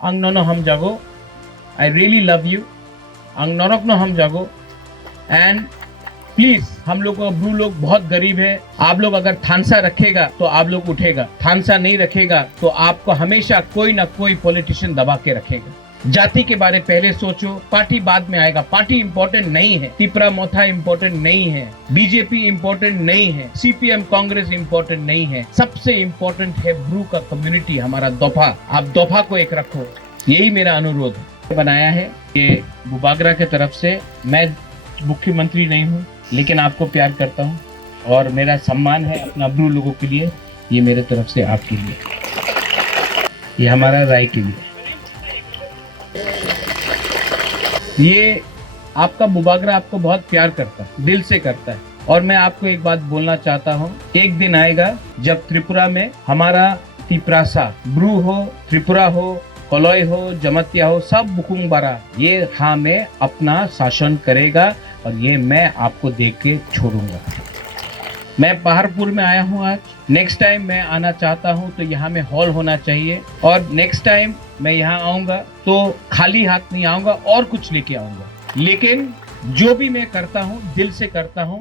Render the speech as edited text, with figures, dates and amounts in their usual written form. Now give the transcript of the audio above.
Ang nono ham jago. I really love you. Ang norok no हम जागो. And please हम लोग Bru लोग बहुत गरीब है. आप लोग अगर थानसा रखेगा तो आप लोग उठेगा. थानसा नहीं रखेगा तो आपको हमेशा कोई ना कोई पॉलिटिशियन दबा के रखेगा. जाति के बारे पहले सोचो, पार्टी बाद में आएगा. पार्टी इंपॉर्टेंट नहीं है, तिपरा मोथा इंपॉर्टेंट नहीं है, बीजेपी इंपॉर्टेंट नहीं है, सीपीएम कांग्रेस इंपॉर्टेंट नहीं है. सबसे इंपॉर्टेंट है ब्रू का कम्युनिटी, हमारा दोफा. आप दोफा को एक रखो, यही मेरा अनुरोध है. बनाया है ये बुबागरा की तरफ से. मैं मुख्यमंत्री नहीं हूँ लेकिन आपको प्यार करता हूँ और मेरा सम्मान है अपना ब्रू लोगों के लिए. ये मेरे तरफ से आपके लिए, ये हमारा राय के लिए. ये आपका बुबागरा आपको बहुत प्यार करता है, दिल से करता है. और मैं आपको एक बात बोलना चाहता हूँ, एक दिन आएगा जब त्रिपुरा में हमारा तिपरासा ब्रू हो, त्रिपुरा हो, कलौय हो, जमतिया हो, सब बुकुंगबारा ये हाँ में अपना शासन करेगा और ये मैं आपको देख के छोड़ूंगा. मैं पहाड़पुर में आया हूँ आज. नेक्स्ट टाइम मैं आना चाहता हूँ तो यहाँ में हॉल होना चाहिए. और नेक्स्ट टाइम मैं यहाँ आऊँगा तो खाली हाथ नहीं आऊँगा और कुछ लेके आऊँगा. लेकिन जो भी मैं करता हूँ दिल से करता हूँ.